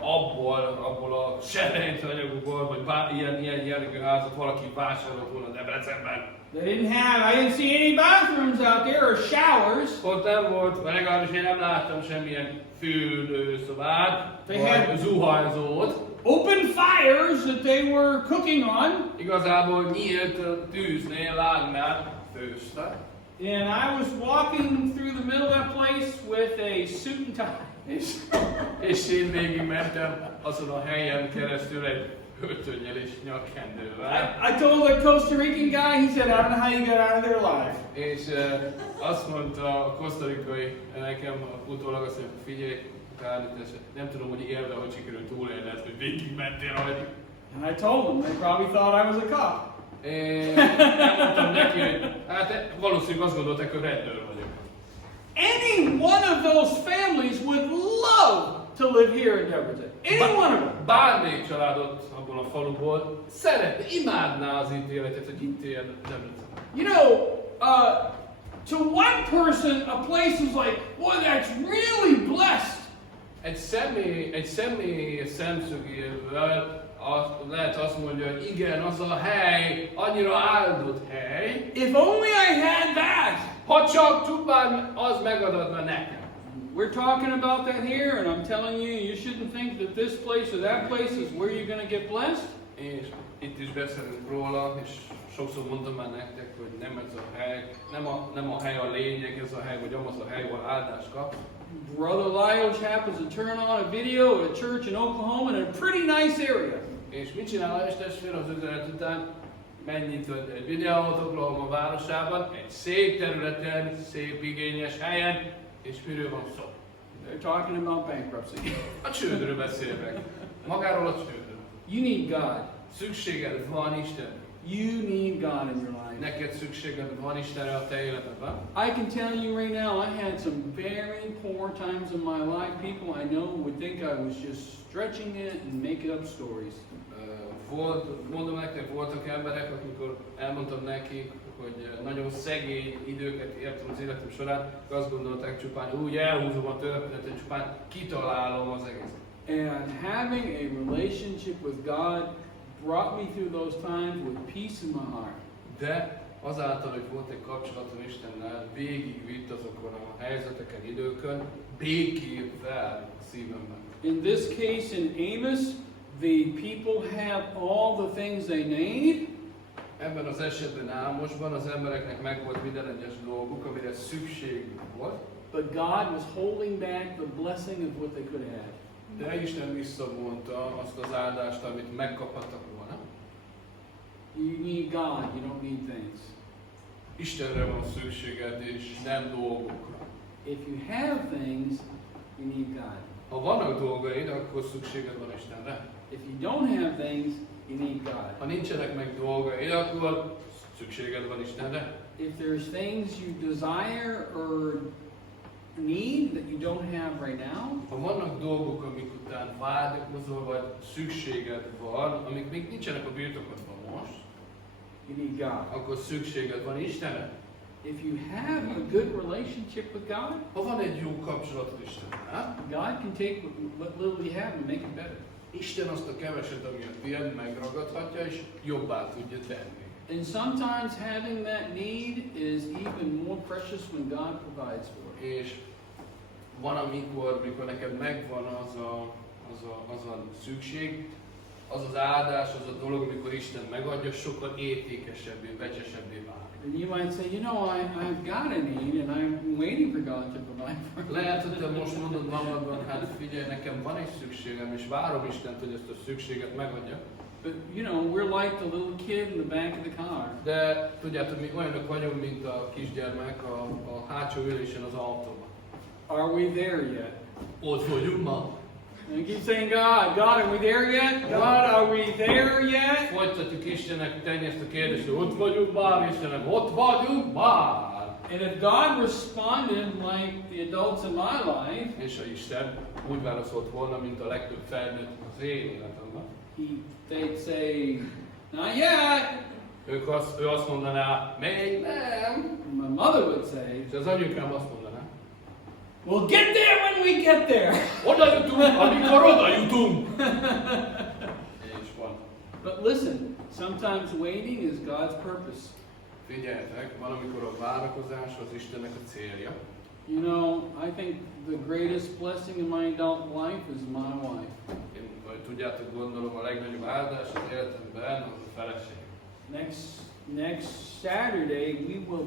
abból a selejtanyagokból, vagy ilyen jellegű házat valaki vásárolt volna Debrecenben. They I didn't see any bathrooms out there or showers. Ott nem volt, vagy legalábbis én nem láttam semmilyen fürdőszobát, They vagy zuhanyzót. Open fires that they were cooking on. Igazából nyílt tűznél, lágnál főztek. And I was walking through the middle of that place with a suit and tie. És én végig mentem azon a helyen keresztül egy öltönnyel és nyakkendővel. I told the Costa Rican guy, he said, I don't know how you got out of there alive. És azt mondta a kosztarikai nekem utólag azt, hogy figyelj, nem tudom, hogy élve, hogy sikerült túlélni ezt, hogy végig mentél rajta. And I told them, they probably thought I was a cop. Én mondtam neki, hogy hát valószínűleg azt gondolták, hogy rendőr vagyok. Any one of those families would love to live here in Debrecen. Any one of them. Bármelyik családot abból a faluból szeretne, imádná az itt életet, hogy itt él Debrecen. You know, to one person, a place is like, boy, that's really blessed. Egy személy szemszögével lehet azt mondja, hogy igen, az a hely annyira áldott hely. If only I had that. Ha csak csupán az megadna nekem. We're talking about that here, and I'm telling you, you shouldn't think that this place or that place is where you're going to get blessed. És itt is beszélünk róla, és sokszor mondtam már nektek, hogy nem ez a hely, nem a hely a lényeg, ez a hely, vagy az a hely, ahol áldást kap. Brother Lyle happens to turn on a video at a church in Oklahoma in a pretty nice area. És mit csinál a testvér az üzenet után? Megnyit egy videót Oklahoma városában, egy szép területen, szép igényes helyen, és miről van szó? They're talking about bankruptcy. A csődről beszélnek. Magáról a csődről. You need God. Szükséged van Isten. You need God in your life. Neked szükséged van Istenre a te életedben. I can tell you right now, I had some very poor times in my life. People I know would think I was just stretching it and making up stories. Mondom nektek, voltak emberek, amikor elmondtam nekik, hogy nagyon szegény időket értem az életem során, azt gondolták csupán, úgy elhúzom a történetet, csupán kitalálom az egészet. And having a relationship with God brought me through those times with peace in my heart. De azáltal, hogy volt egy kapcsolatom Istennel, végigvitt azokon a helyzeteken, időkön, békével a szívemben. In this case, in Amos, the people have all the things they need. Ebben az esetben Ámosban az embereknek megvolt minden egyes dolguk, amire szükségük volt. But God was holding back the blessing of what they could have. De Isten visszavonta azt az áldást, amit megkaphattak volna. You need God, you don't need things. Istenre van szükséged, és nem dolgokra. If you have things, you need God. Ha vannak dolgaid, akkor szükséged van Istenre. If you don't have things, you need God. Ha nincsenek meg dolgaid, akkor szükséged van Istenre. If there's things you desire or need that you don't have right now, Ha vannak dolgok, amik után vágyakozol, vagy szükséged van, amik még nincsenek a birtokodban most, you need God. akkor szükséged van Istenre. If you have a good relationship with God, Ha van egy jó kapcsolatod Istennel, God can take what little you have and make it better. Isten azt a keveset, ami a tiéd, megragadhatja, és jobbá tudja tenni. And sometimes having that need is even more precious when God provides for it. És van, amikor neked megvan az a szükség, az az áldás, az a dolog, amikor Isten megadja, sokkal értékesebbé, becsesebbé válik. And you might say, you know, I've got a need and I'm waiting for God to provide for it. Lehet, hogy te most mondod magadban, hát figyelj, nekem van egy szükségem, és várom Istent, hogy ezt a szükséget megadja. But, you know, we're like the little kid in the back of the car. De tudjátok, mi olyanok vagyunk, mint a kisgyermek a hátsó ülésen az autóban. Are we there yet? Ott vagyunk ma. And keep saying, God, are we there yet? God, are we there yet? Folytatjuk Istennek tenni ezt a kérdést, hogy ott vagyunk már, Istenem, ott vagyunk már. And if God responded like the adults in my life, És ha Isten úgy válaszolt volna, mint a legtöbb felnőtt az én életemben, they'd say, not yet. ő azt mondaná, még nem. My mother would say, És az anyukám azt mondaná, We'll get there when we get there. Oda jutunk, amikor oda jutunk. És van. But listen, sometimes waiting is God's purpose. Figyeljetek, van, amikor a várakozás az Istennek a célja. You know, I think the greatest blessing in my adult life is my wife. Én, ahogy tudjátok, gondolom, a legnagyobb áldás az életemben az a feleség. Next Saturday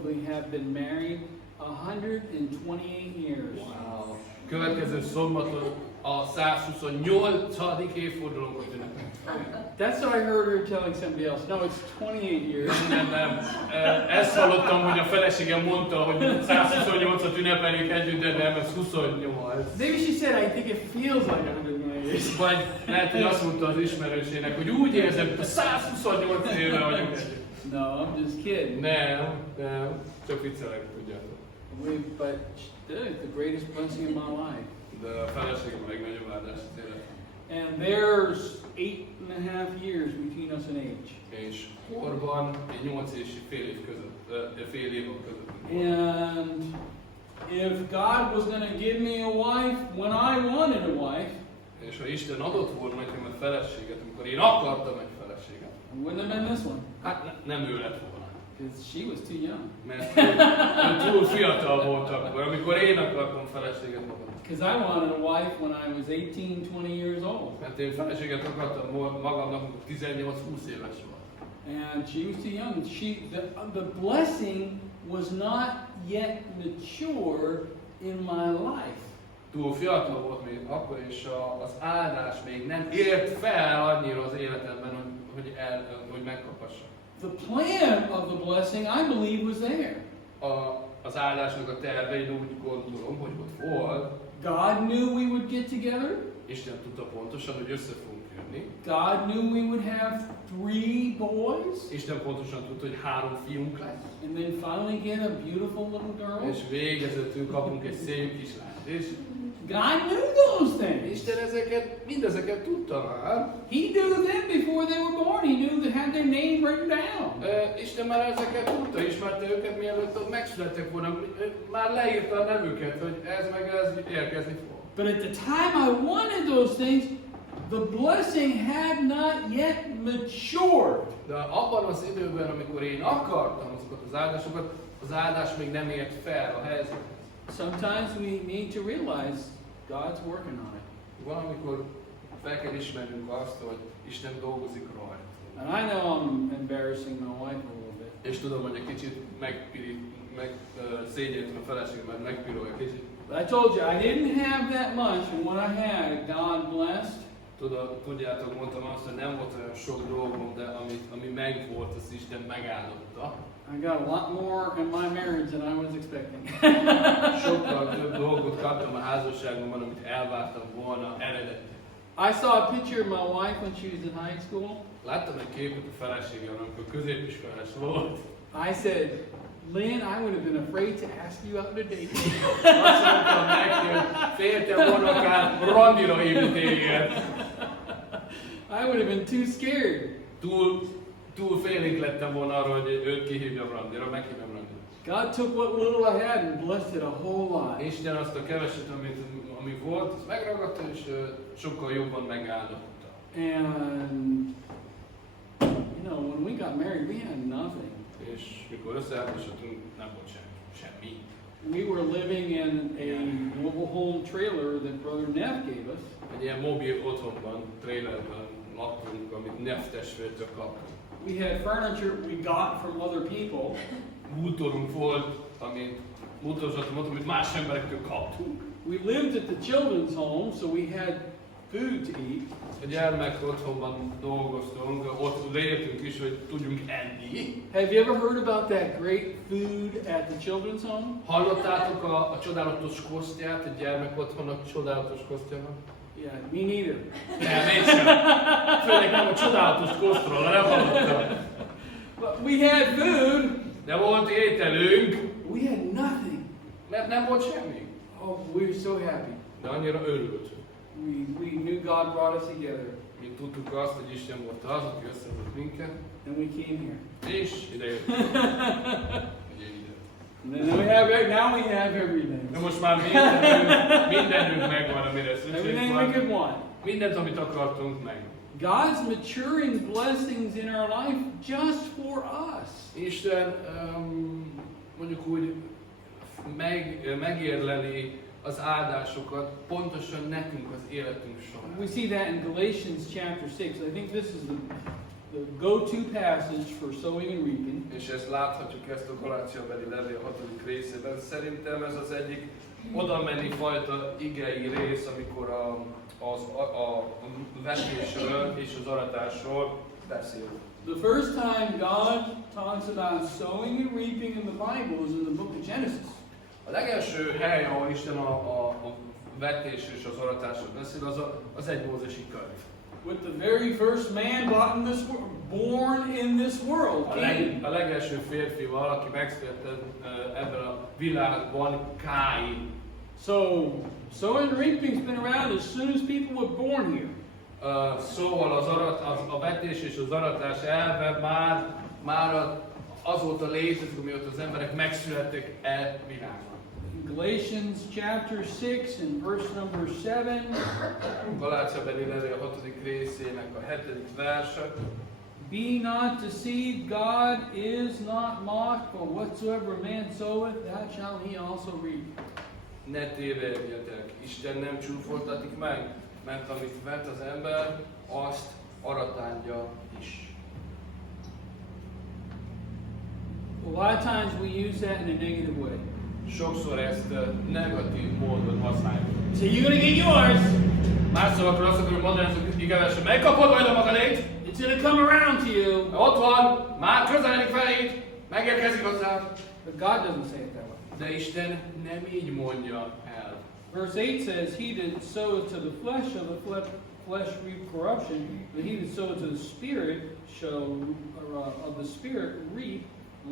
we have been married 128 years. Wow. Következő szombaton a 128. évfordulónkat ünnepelünk. That's what I heard her telling somebody else. No, it's 28 years. Nem. Ezt hallottam, hogy a feleségem mondta, hogy 128-at ünnepeljük együtt, de nem, ez 28. Maybe she said, I think it feels like 128 years. Vagy lehet, hogy azt mondta az ismerősének, hogy úgy érzem, hogy 128 éve vagyunk együtt. No, I'm just kidding. Nem. Csak viccelek, tudjátok. But it's the greatest blessing in my life. De a feleségem a legnagyobb áldás az életem. And there's 8.5 years between us in age. És korban 8 és fél év között. And if God was going to give me a wife when I wanted a wife, És ha Isten adott volna nekem egy feleséget, amikor én akartam egy feleséget, it wouldn't have been this one. hát nem ő lett volna. Because she was too young. Mert ő túl fiatal volt akkor, amikor én akartam feleséget magamnak. Because I wanted a wife when I was 18, 20 years old. Mert én feleséget akartam magamnak, amikor 18-20 éves volt. And she was too young. The blessing was not yet mature in my life. Túl fiatal volt még akkor, és az áldás még nem ért fel annyira az életemben, hogy megkaphassa. The plan of the blessing, I believe, was there. Az áldásnak a terve, én úgy gondolom, hogy ott volt. God knew we would get together. Isten tudta pontosan, hogy össze fogunk jönni. God knew we would have 3 boys. Isten pontosan tudta, hogy 3 fiunk lesz. And then finally get a beautiful little girl. És végezetül kapunk egy szép kislányt. És God knew those things. Isten mindezeket tudta már. He knew them before they were born. He knew they had their name written down. Isten már ezeket tudta, ismerte őket, mielőtt megszülettek volna. Már leírta a nevüket, hogy ez meg ez érkezni fog. But at the time I wanted those things, the blessing had not yet matured. De abban az időben, amikor én akartam azokat az áldásokat, az áldás még nem ért fel a helyzethez. Sometimes we need to realize God's working on it. Valamikor fel kell ismernünk azt, hogy Isten dolgozik rajta. And I know I'm embarrassing my wife a little bit. És tudom, hogy egy kicsit szégyentem a feleségemet, megpirolja egy kicsit. But I told you, I didn't have that much, and what I had, God blessed. Tudjátok, mondtam azt, hogy nem volt olyan sok dolgom, de ami meg volt, azt Isten megáldotta. I got a lot more in my marriage than I was expecting. Sokkal több dolgot kaptam a házasságomban, amit elvártam volna eredetileg. I saw a picture of my wife when she was in high school. Láttam egy képet a feleségemről, amikor középiskolás volt. I said, Lynn, I would have been afraid to ask you out on a date. Azt mondtam neki, hogy féltem volna akár randira hívni téged. I would have been too scared. Túl félénk lettem volna arra, hogy őt kihívjam randira, meghívjam randira. God took what little I had and blessed it a whole lot. Isten azt a keveset, ami volt, azt megragadta, és sokkal jobban megáldotta. And, you know, when we got married, we had nothing. És mikor összeházasodtunk, nem volt semmi. We were living in a mobile home trailer that Brother Neff gave us. Egy ilyen mobil otthonban, trailerben laktunk, amit Neff testvértől kaptunk. We had furniture we got from other people. Bútorunk volt, amit más emberektől kaptunk. We lived at the children's home, so we had food to eat. A gyermek otthonban dolgoztunk, ott éltünk is, hogy tudjunk enni. Have you ever heard about that great food at the children's home? Hallottátok a csodálatos kosztját, a gyermek otthonnak csodálatos kosztjának? Yeah, me neither. Nem, én sem. Főleg nem a csodálatos kosztról, nem hallottam. But we had food. De volt ételünk. We had nothing. Nem volt semmi. Oh, we were so happy. De annyira örültünk. We knew God brought us together. Mi tudtuk azt, hogy Isten volt az, aki összehozott minket. And we came here. És ide jöttünk. And then now we have everything. abundance. Most már mindenünk megvan, amire szükség Everything we van. could want. Mindent, amit akartunk meg. God's maturing blessings in our life just for us. Isten mondjuk úgy megérleli az áldásokat pontosan nekünk az életünk során. We see that in Galatians chapter 6. I think this is the go-to passage for sowing and reaping. És ezt láthatjuk ezt a Galáciabeli levél 6. részében. Szerintem ez az egyik oda menni fajta igei rész, amikor a vetésről és az aratásról beszél. The first time God talks about sowing and reaping in the Bible is in the book of Genesis. A legelső hely, ahol Isten a vetés és az aratásról beszél, az egy mózesi könyv. With the very first man born in this world. A legelső férfival, aki megszületett ebben a világban, Káin. So, sowing and reaping's been around as soon as people were born here. Szóval a vetés és az aratás elve már azóta létezik, amióta az emberek megszülettek világban. Galatians chapter 6 and verse number 7. Galáciabeli levél 6. részének a 7. verse. Be not deceived, God is not mocked, for whatsoever man soweth, that shall he also reap. Ne tévedjetek, Isten nem csúfoltatik meg, mert amit vet az ember, azt aratánja is. A lot of times we use that in a negative way. Sokszor ezt negatív módon használjuk. So you're gonna get yours. Más szavakkal azt akarom mondani, hogy igazán, hogy megkapod majd a magadét. It's gonna come around to you. Ott van, már közeledik feléd, megérkezik hozzád. But God doesn't say it that way. De Isten nem így mondja el. Verse 8 says, he that soweth to the flesh of the flesh reap corruption, but he that soweth to the Spirit shall of the Spirit reap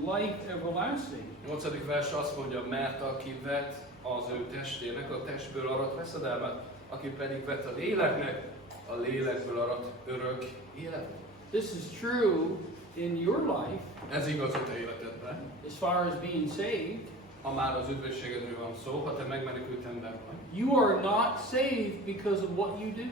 life everlasting. 8. vers azt mondja, mert aki vet az ő testének, a testből arat veszedelmet, aki pedig vet a léleknek, a lélekből arat örök életet. This is true in your life Ez igaz a te életedben. as far as being saved. Ha már az üdvösségedről van szó, ha te megmenekült ember vagy. You are not saved because of what you do.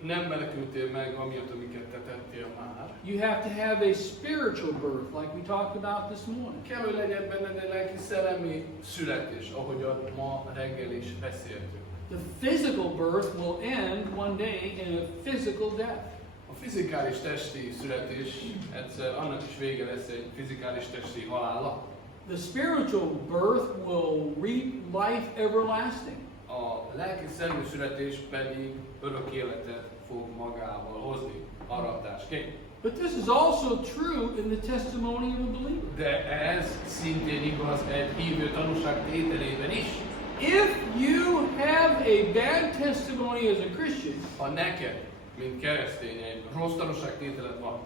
Nem menekültél meg amiatt, amiket te tettél már. You have to have a spiritual birth, like we talked about this morning. Kell, hogy legyen benned egy lelki szellemi születés, ahogyan ma reggel is beszéltünk. The physical birth will end one day in a physical death. A fizikális testi születés egyszer annak is vége lesz egy fizikális testi halála. The spiritual birth will reap life everlasting. A lelki szellemi születés pedig örök életet fog magával hozni, aratásként. But this is also true in the testimony of a believer. De ez szintén igaz egy hívő tanúság tételében is. If you have a bad testimony as a Christian, Ha neked, mint keresztény, egy rossz tanúságtételed van,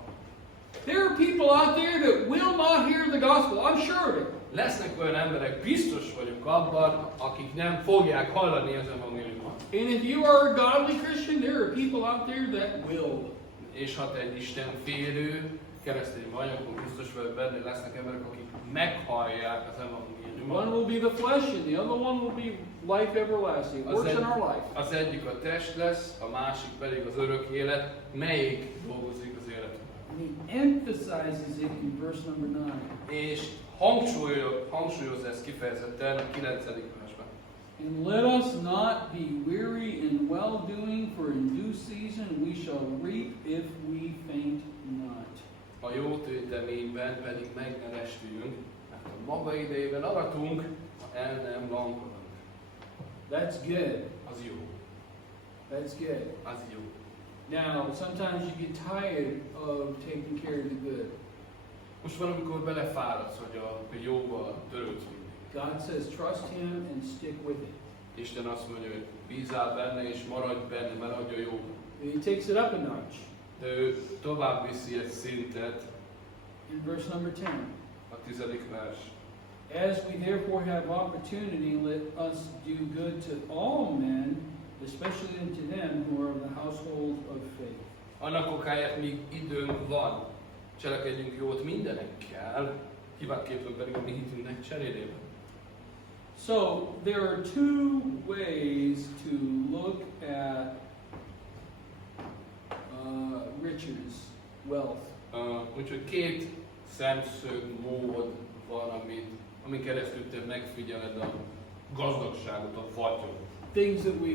there are people out there that will not hear the gospel. I'm sure of it. lesznek olyan emberek, biztos vagyok abban, akik nem fogják hallani az evangéliumot. And if you are a godly Christian, there are people out there that will. És ha te egy Isten félő keresztény vagy, akkor biztos vagyok benne, lesznek emberek, akik meghallják az evangéliumot. One will be the flesh and the other one will be life everlasting. It works in our life. Az egyik a test lesz, a másik pedig az örök élet. Melyik dolgozik az életünkben? And he emphasizes it in verse number 9. És hangsúlyozza ezt kifejezetten a 9. versben. And let us not be weary in well-doing, for in due season we shall reap if we faint not. A jó téteményben pedig meg ne restüljünk, mert a maga idejében aratunk, ha el nem lankodunk. That's good. Az jó. That's good. Az jó. Now, sometimes you get tired of taking care of the good. Most van, amikor belefáradsz, hogy a jóval törődsz mindig. God says trust him and stick with it. Isten azt mondja, hogy bízál benne és maradj benne, maradj a jóban. And he takes it up a notch. De ő tovább viszi egy szintet, In verse number 10. a 10. vers. As we therefore have opportunity, let us do good to all men, especially unto them who are of the household of faith. Annak okáért még időnk van, cselekedjünk jót mindenekkel, kiváltképpen pedig a mi hitünknek cserélében. So there are two ways to look at riches, wealth. Úgyhogy két szemszögmód van, amin keresztül te megfigyeled a gazdagságot, a vagyont. Things that we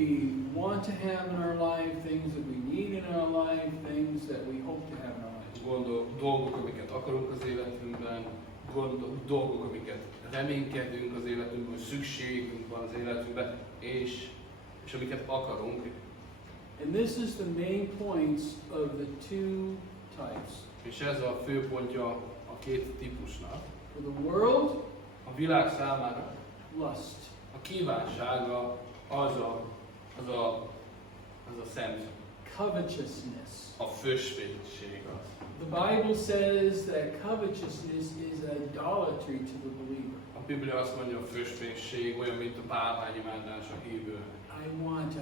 want to have in our life, things that we need in our life, things that we hope to have in our life. Dolgok, amiket akarunk az életünkben, dolgok, amiket reménykedünk az életünkben, szükségünk van az életünkben, és amiket akarunk. And this is the main points of the two types. És ez a fő pontja a két típusnak. For the world, A világ számára lust. a kívánsága az a szemszög. Covetousness. A fösvénység az. The Bible says that covetousness is idolatry to the believer. A Biblia azt mondja, a fösvénység olyan, mint a bálványimádás a hívőnek. I want,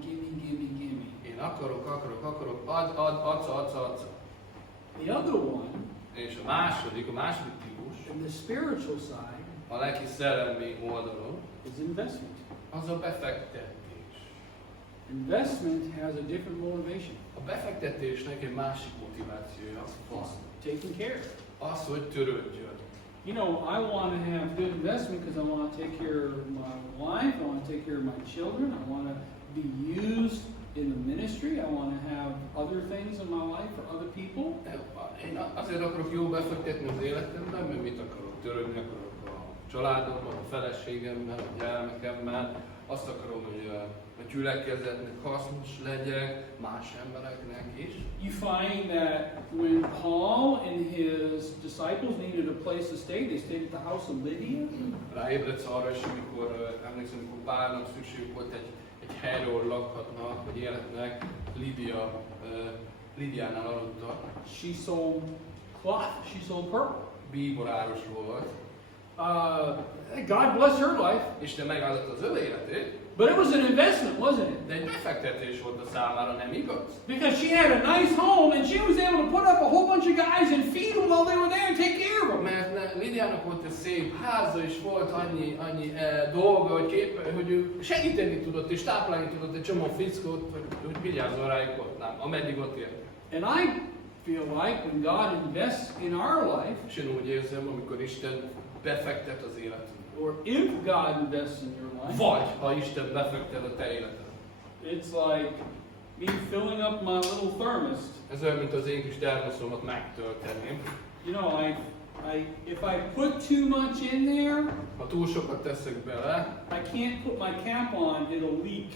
gimme. Én akarok, adsz. The other one, És a második típus, in the spiritual side, a lelki szellemi oldalon, is investment. az a befektetés. Investment has a different motivation. A befektetésnek egy másik motivációja van. Taking care. Az, hogy törődjön. You know, I want to have good investment because I want to take care of my wife, I want to take care of my children, I want to be used in the ministry, I want to have other things in my life for other people. Én azért akarok jól befektetni az életemben, mert mit akarok? Törődni akarok a családommal, a feleségemmel, a gyermekemmel. Azt akarom, hogy a gyülekezetnek hasznos legyek, más embereknek is. You find that when Paul and his disciples needed a place to stay, they stayed at the house of Lydia. Ráébredsz arra is, amikor emlékszem, amikor Pálnak szükség volt egy helyről lakhatnak, vagy életnek, Lidiánál aludtak. She sold cloth, she sold purple. Bíboráros volt. God bless her life, Isten megáldott az ő életét, but it was an investment, wasn't it? de egy befektetés volt a számára, nem igaz? Because she had a nice home and she was able to put up a whole bunch of guys and feed them while they were there and take care of them. Mert Lidiának volt egy szép háza, és volt annyi dolga, hogy ő segíteni tudott, és táplálni tudott egy csomó fickót, hogy vigyázzon rájuk ott, nem, ameddig ott ért. And I feel like when God invests in our life, És én úgy érzem, amikor Isten befektet az életünkbe, or if God invests in your life, vagy ha Isten befektet a te életedbe. it's like me filling up my little thermos. Ez olyan, mint az én kis termoszomat megtölteném. You know, if I put too much in there, Ha túl sokat teszek bele, I can't put my cap on, it'll leak.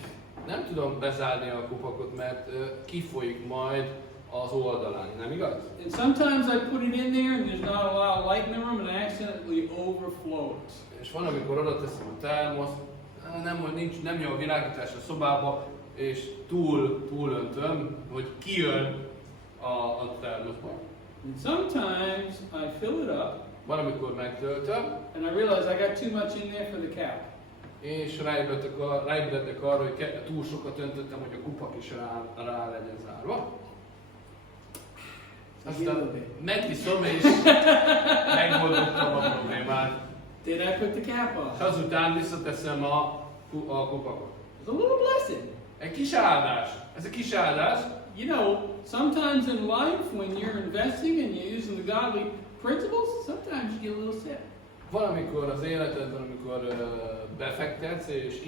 nem tudom bezárni a kupakot, mert kifolyik majd az oldalán, nem igaz? And sometimes I put it in there and there's not a lot of light in the room and it accidentally overflows. És van, amikor oda teszem a termoszt, nem jó a világítás a szobába, és túl öntöm, hogy kijön a termoszba. And sometimes I fill it up Van, amikor megtöltöm, and I realize I got too much in there for the cap. és ráébredek arra, hogy túl sokat öntöttem, hogy a kupak is rá legyen zárva. Aztán megiszom, és megoldottam a problémát. Did I put the cap on? És azután visszateszem a kupakot. It's a little blessing. Egy kis áldás. Ez egy kis áldás. You know, sometimes in life when you're investing and you're using the godly principles, sometimes you get a little sick. Valamikor az életedben, amikor befektetsz és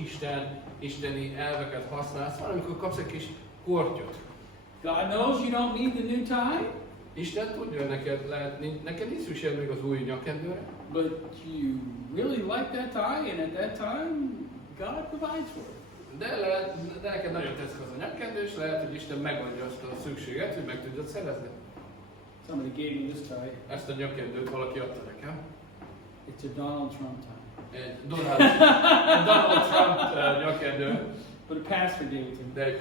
isteni elveket használsz, valamikor kapsz egy kis kortyot. God knows you don't need the new tie, Isten tudja, neked nincs szükség még az új nyakkendőre, but you really like that tie, and at that time, God provides for it. de neked nagyon tetszik az a nyakkendő, és lehet, hogy Isten megadja azt a szükséget, hogy meg tudjad szerezni. Somebody gave me this tie. Ezt a nyakkendőt valaki adta nekem. It's a Donald Trump tie. Egy Donald Trump nyakkendő, But a pastor gave it to me. de egy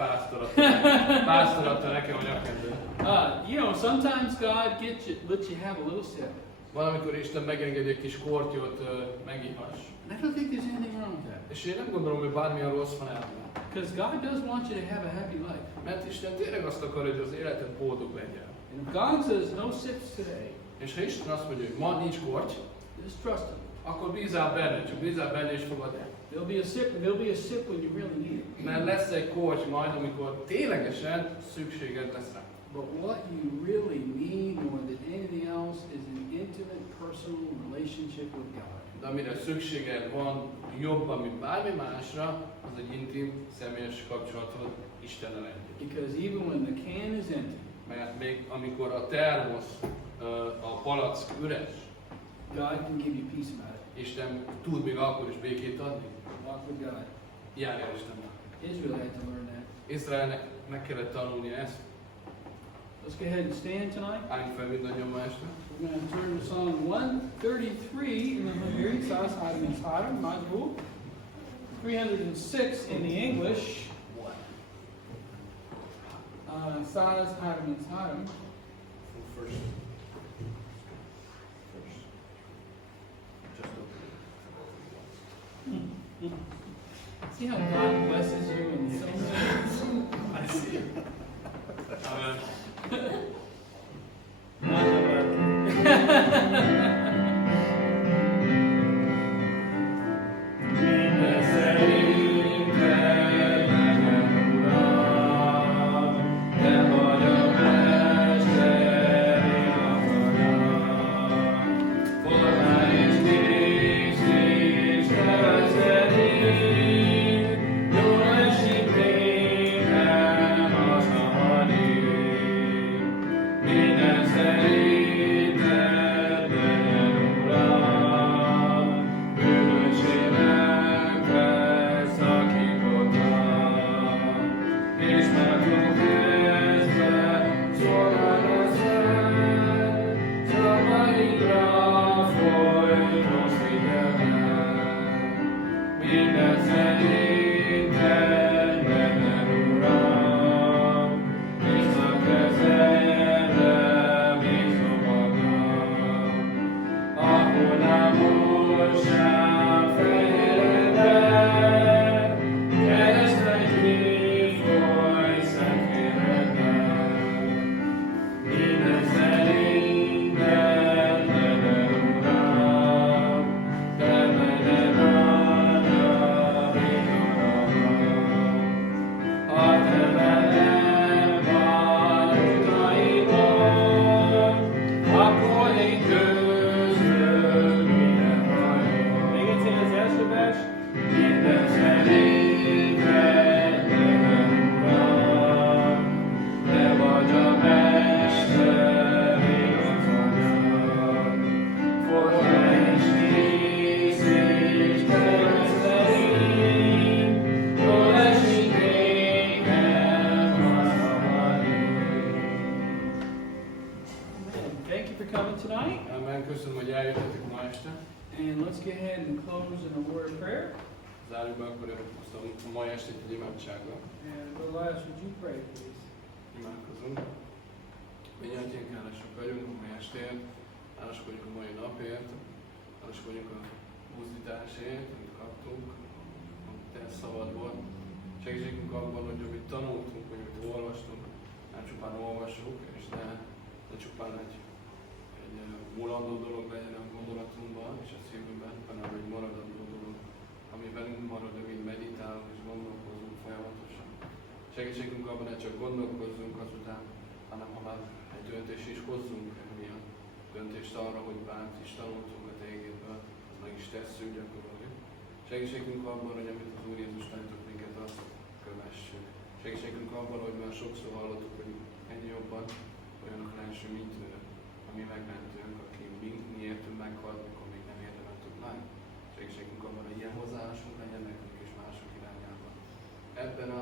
pásztor adta nekem a nyakkendőt. You know, sometimes God lets you have a little sip. Valamikor Isten megengedi egy kis kortyot megihass. And I don't think there's anything wrong with that. És én nem gondolom, hogy bármilyen rossz van ebben. Because God does want you to have a happy life. Mert Isten tényleg azt akarja, hogy az életed boldog legyen. And if God says no sips today, És ha Isten azt mondja, hogy ma nincs korty, just trust Him. akkor bízál benne, csak bízál benne és fogad el. There'll be a sip when you really need it. Mert lesz egy korty majd, amikor ténylegesen szükséged lesz rá. But what you really need more than anything else is an intimate, personal relationship with God. De amire szükséged van jobban, mint bármi másra, az egy intim, személyes kapcsolatod Istennel együtt. Because even when the can is empty, Mert még amikor a termosz, a palack üres, God can give you peace about it. Isten tud még akkor is békét adni. Walk with God. Járj el Istennel. Israel had to learn that. Izraelnek meg kellett tanulni ezt. Let's go ahead and stand tonight. Álljunk fel mindannyian ma este. We're going to turn to Psalm 133 in the Hungarian, 133, Magyarul. 306 in the English. 133. First. See how God blesses you in so many ways? I see. Amen. Thank you for coming tonight. Amen. Köszönöm, hogy eljöttetek ma este. And let's go ahead and close in a word of prayer. Zárjuk be akkor ezt a mai estét egy imádsággal. And Elias, would you pray, please? Imádkozunk. Mindjárt hálásak vagyunk a mai estéért, hálásak vagyunk a mai napért, hálásak vagyunk a buzdításért, amit kaptunk, a te szabadból. Segítségünk abban, hogy amit tanultunk, vagy amit olvastunk, nem csupán olvassuk, és ne csupán egy mulandó dolog legyen a gondolatunkban és a szívünkben, hanem egy maradandó dolog, ami velünk marad, amit meditálunk és gondolkozunk folyamatosan. Segítségünk abban, hogy csak gondolkozzunk azután, hanem ha már egy döntést is hozzunk emiatt, döntést arra, hogy bármit is tanultunk a te égédből, meg is tesszük, gyakoroljuk. Segítségünk abban, hogy amit az Úr Jézus tanított minket, azt kövessük. Segítségünk abban, hogy már sokszor hallottuk, hogy ennyi jobban olyanok lehessünk, mint ő, a mi megmentőnk, aki miértünk meghalt, mikor még nem érdemeltük meg. Segítségünk abban, hogy ilyen hozzáállásunk legyen nekünk és mások irányában. Ebben a